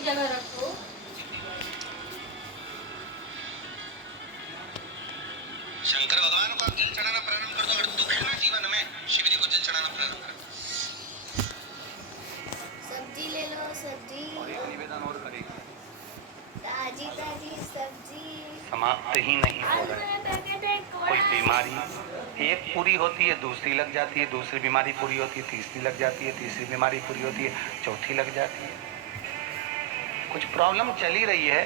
एक जगह रखो। शंकर भगवान को आप जल चढ़ाना प्रारंभ कर दो। अगर दुख है ना जीवन में, शिव जी को जल चढ़ाना प्रारंभ कर दो। सब्जी ले लो, सब्जी। और एक निवेदन और करेगी, ताजी ताजी सब्जी। समाप्त ही नहीं हो रहा है। कोई बीमारी एक पूरी होती है, दूसरी लग जाती है, दूसरी बीमारी पूरी होती है, तीसरी लग जाती है, तीसरी बीमारी पूरी होती है, चौथी लग जाती है। कुछ प्रॉब्लम चली रही है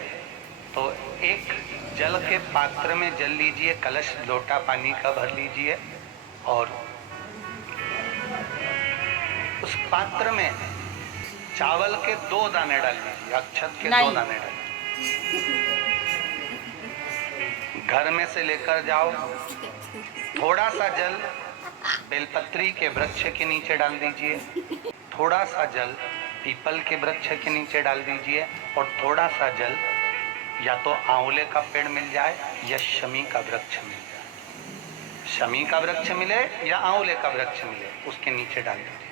तो एक जल के पात्र में जल लीजिए, कलश लोटा पानी का भर लीजिए और उस पात्र में चावल के 2 दाने डाल लीजिए, अक्षत के 2 दाने डाल लीजिए। घर में से लेकर जाओ, थोड़ा सा जल बेलपत्री के वृक्ष के नीचे डाल दीजिए, थोड़ा सा जल पीपल के वृक्ष के नीचे डाल दीजिए और थोड़ा सा जल या तो आंवले का पेड़ मिल जाए या शमी का वृक्ष मिल जाए, शमी का वृक्ष मिले या आंवले का वृक्ष मिले, उसके नीचे डाल दीजिए।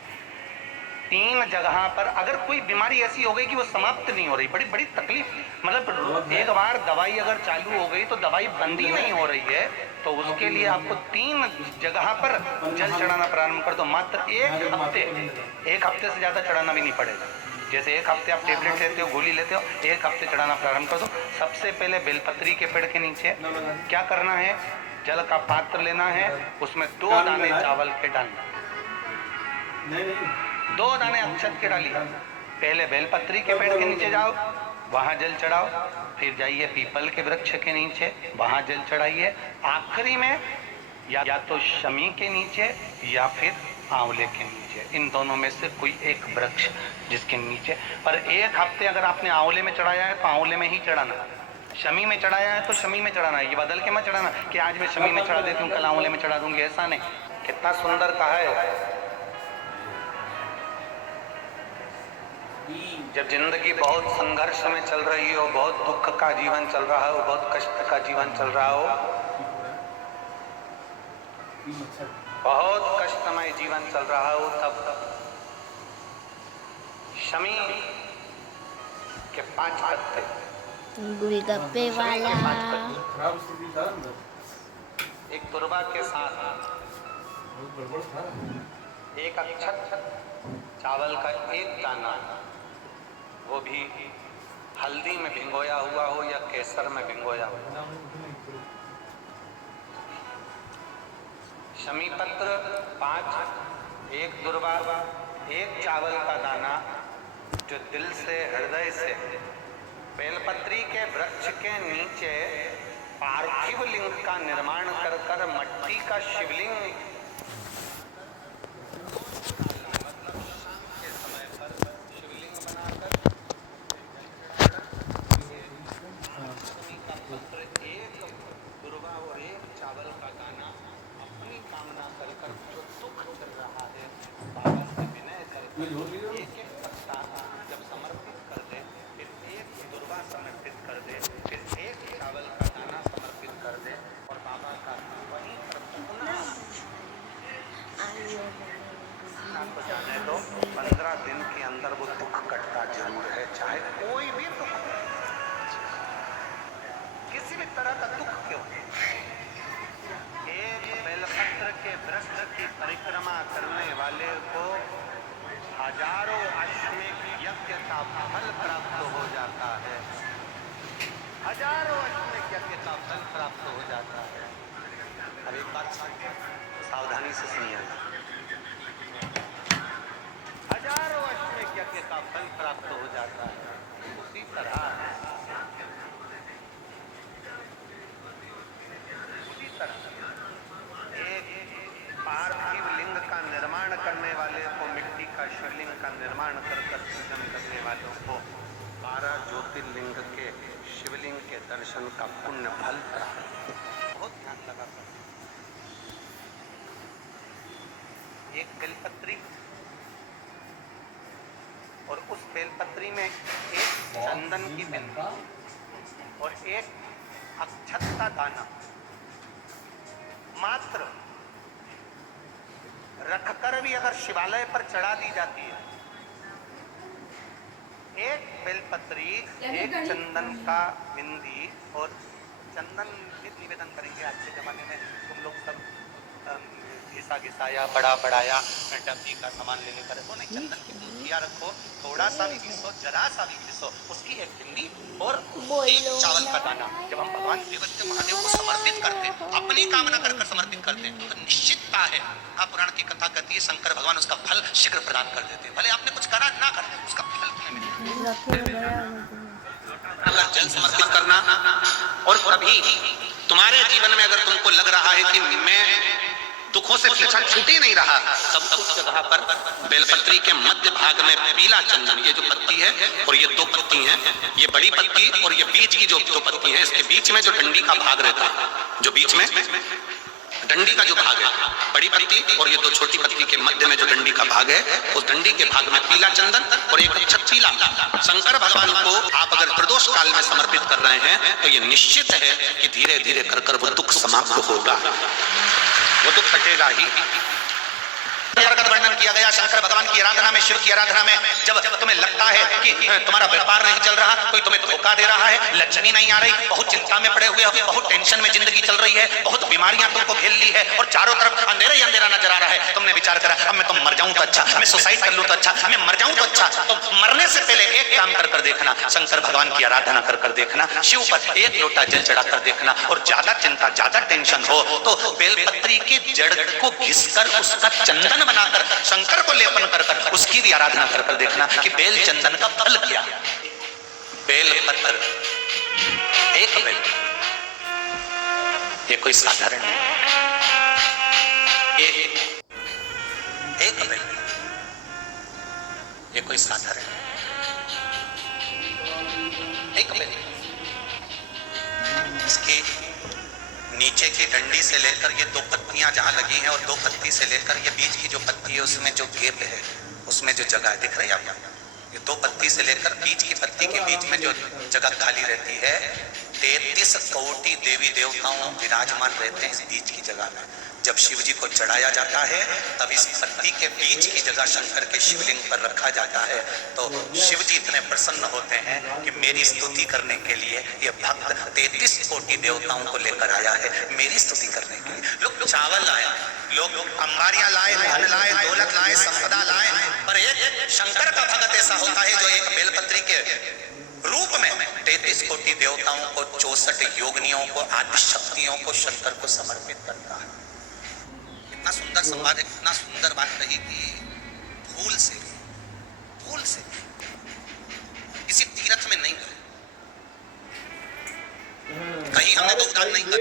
3 जगह पर अगर कोई बीमारी ऐसी हो गई कि वो समाप्त नहीं हो रही, बड़ी बड़ी तकलीफ, मतलब एक बार दवाई अगर चालू हो गई तो दवाई बंद ही नहीं हो रही है, तो उसके लिए आपको 3 जगह पर जल चढ़ाना प्रारंभ कर दो। मात्र एक हफ्ते से ज्यादा चढ़ाना भी नहीं पड़ेगा। जैसे एक हफ्ते आप टेबलेट लेते हो, गोली लेते हो, एक हफ्ते चढ़ाना प्रारंभ कर दो। सबसे पहले बेलपत्री के पेड़ के नीचे क्या करना है, जल का पात्र लेना है, उसमें 2 दाने चावल के डालना, 2 दाने अक्षत के डालिए। पहले बेलपत्री के पेड़ के नीचे जाओ, वहां जल चढ़ाओ, फिर जाइए पीपल के वृक्ष के नीचे, वहां जल चढ़ाइए, आखिरी में या तो शमी के नीचे या फिर आंवले के नीचे, इन दोनों में से कोई एक वृक्ष जिसके नीचे। पर एक हफ्ते अगर आपने आंवले में चढ़ाया है तो आंवले में ही चढ़ाना, शमी में चढ़ाया है तो शमी में चढ़ाना, ये बदल के मत चढ़ाना कि आज मैं शमी में चढ़ा देती हूँ कल आंवले में चढ़ा दूंगी, ऐसा नहीं। कितना सुंदर कहा है। जब जिंदगी बहुत संघर्ष में चल रही हो, बहुत दुख का जीवन चल रहा हो, बहुत कष्ट का जीवन चल रहा हो, बहुत कष्टमय जीवन चल रहा हो, तब शमी के 5 पत्ते, गोलगप्पे वाला, एक तुरबा के साथ एक अक्षत चावल का 1 दाना, वो भी हल्दी में भिंगोया हुआ हो या केसर में भिंगोया हुआ। शमी पत्र 5, 1 दुर्वा, 1 चावल का दाना, जो दिल से हृदय से बेलपत्री के वृक्ष के नीचे पार्थिव लिंग का निर्माण कर कर मट्टी का शिवलिंग को जाने दो। 15 दिन के अंदर वो दुख कटता जरूर है, चाहे कोई भी दुख, किसी भी तरह का दुख क्यों। एक बेलपत्र के वृक्ष की परिक्रमा करने वाले को हजारों अश्वमेध यज्ञ का फल प्राप्त हो जाता है, हजारों अश्वमेध यज्ञ का फल प्राप्त हो जाता है। अब एक बात सावधानी से सुनिए, हजारों अश्वमेध यज्ञ का फल प्राप्त हो जाता है। उसी तरह एक पार्थिव लिंग का निर्माण करने वाले को, मिट्टी का शिवलिंग का निर्माण कर पूजन करने वालों को 12 ज्योतिर्लिंग के शिवलिंग के दर्शन का पुण्य फल प्राप्त। बहुत ध्यान लगा कर एक बेलपत्री और उस बेलपत्री में एक चंदन की बिंदी और एक अक्षत का दाना मात्र रखकर भी अगर शिवालय पर चढ़ा दी जाती है एक बेलपत्री, एक चंदन का बिंदी और चंदन भी निवेदन करेंगे। आज के जमाने में तुम लोग सब घिसा घिसाया बड़ा बढ़ाया डब्बी का सामान ले लेकर रखो, नहीं, चंदन की बूटियां रखो, थोड़ा सा भी घिसो, जरा सा भी घिसो, उसकी एक बिंदी और एक चावल का दाना। जब हम भगवान देवत्य महादेव को समर्पित करते हैं, अपनी कामना कर समर्पित करते हैं, तो निश्चितता है, पुराण की कथा कहती है, शंकर भगवान उसका फल शीघ्र प्रदान कर देते हैं। भले आपने कुछ करा ना करा, उसका फल तुम्हें मिलेगा। जल समर्पित करना। और कभी तुम्हारे जीवन में अगर तुमको लग रहा है कि मैं दुखों से पीछा छूट ही नहीं रहा, तब उस जगह पर बेलपत्री के मध्य भाग में पीला चंदन, ये जो पत्ती है और ये दो पत्ती हैं, ये बड़ी पत्ती और ये बीच की जो दो पत्ती है, इसके बीच में जो डंडी का भाग रहता है, जो बीच में डंडी का जो भाग है, बड़ी पत्ती और ये दो छोटी पत्ती के मध्य में जो डंडी का भाग है, उस डंडी के भाग में पीला चंदन और एक छत्तीला शंकर भगवान को आप अगर प्रदोष काल में समर्पित कर रहे हैं, तो ये निश्चित है कि धीरे धीरे कर वो दुख समाप्त होगा, वो दुख हटेगा ही। प्रकट वर्णन किया गया शंकर भगवान की आराधना में, शिव की आराधना में, जब तुम्हें लगता है कि तुम्हारा व्यापार नहीं चल रहा, कोई तुम्हें धोखा दे रहा है, लक्ष्मी नहीं आ रही, बहुत चिंता में पड़े हुए हो, बहुत टेंशन में जिंदगी चल रही है, बहुत बीमारियां तुमको घेर ली है और चारों तरफ अंधेरा ही अंधेरा नजर आ रहा है, तुमने विचार करा अब मैं तो मर जाऊं तो अच्छा, मैं सुसाइड कर लूं तो अच्छा, मैं मर जाऊं तो अच्छा, तो मरने से पहले एक काम कर देखना, शंकर भगवान की आराधना कर देखना, शिव पर एक लोटा जल चढ़ा कर देखना, और ज्यादा चिंता ज्यादा टेंशन हो तो बेलपत्री के जड़ को घिसकर उसका चंदन बनाकर शंकर को लेपन कर उसकी भी आराधना कर देखना कि बेल चंदन का फल क्या। बेल पत्र, एक बेल, ये कोई साधारण नहीं, एक बेल, ये कोई साधारण नहीं, एक बेल। इसकी नीचे की डंडी से लेकर ये दो पत्तियां जहां लगी हैं और दो पत्ती से लेकर ये बीच की जो पत्ती है उसमें जो गैप है, उसमें जो जगह दिख रही है आपको, ये दो पत्ती से लेकर बीच की पत्ती के बीच में जो जगह खाली रहती है, 33 कोटि देवी देवताओं विराजमान रहते हैं इस बीच की जगह में। जब शिव जी को चढ़ाया जाता है तब इस पत्ती के बीच की जगह शंकर के शिवलिंग पर रखा जाता है, तो शिव जी इतने प्रसन्न होते हैं कि मेरी स्तुति करने के लिए ये भक्त 33 कोटि देवताओं को लेकर आया है मेरी स्तुति करने के लिए। लोग चावल लाए, लोग अंबारियां लाए, धन लाए, दौलत लाए, संपदा लाए, पर एक शंकर का भक्त ऐसा होता है जो एक बेलपत्री के रूप में 33 कोटि देवताओं को, 64 योगिनियों को, आदि शक्तियों को शंकर को समर्पित करता है। इतना सुंदर संवाद, इतना सुंदर बात कही कि भूल से किसी तीर्थ में नहीं गए, कहीं हमने तो उदान नहीं कर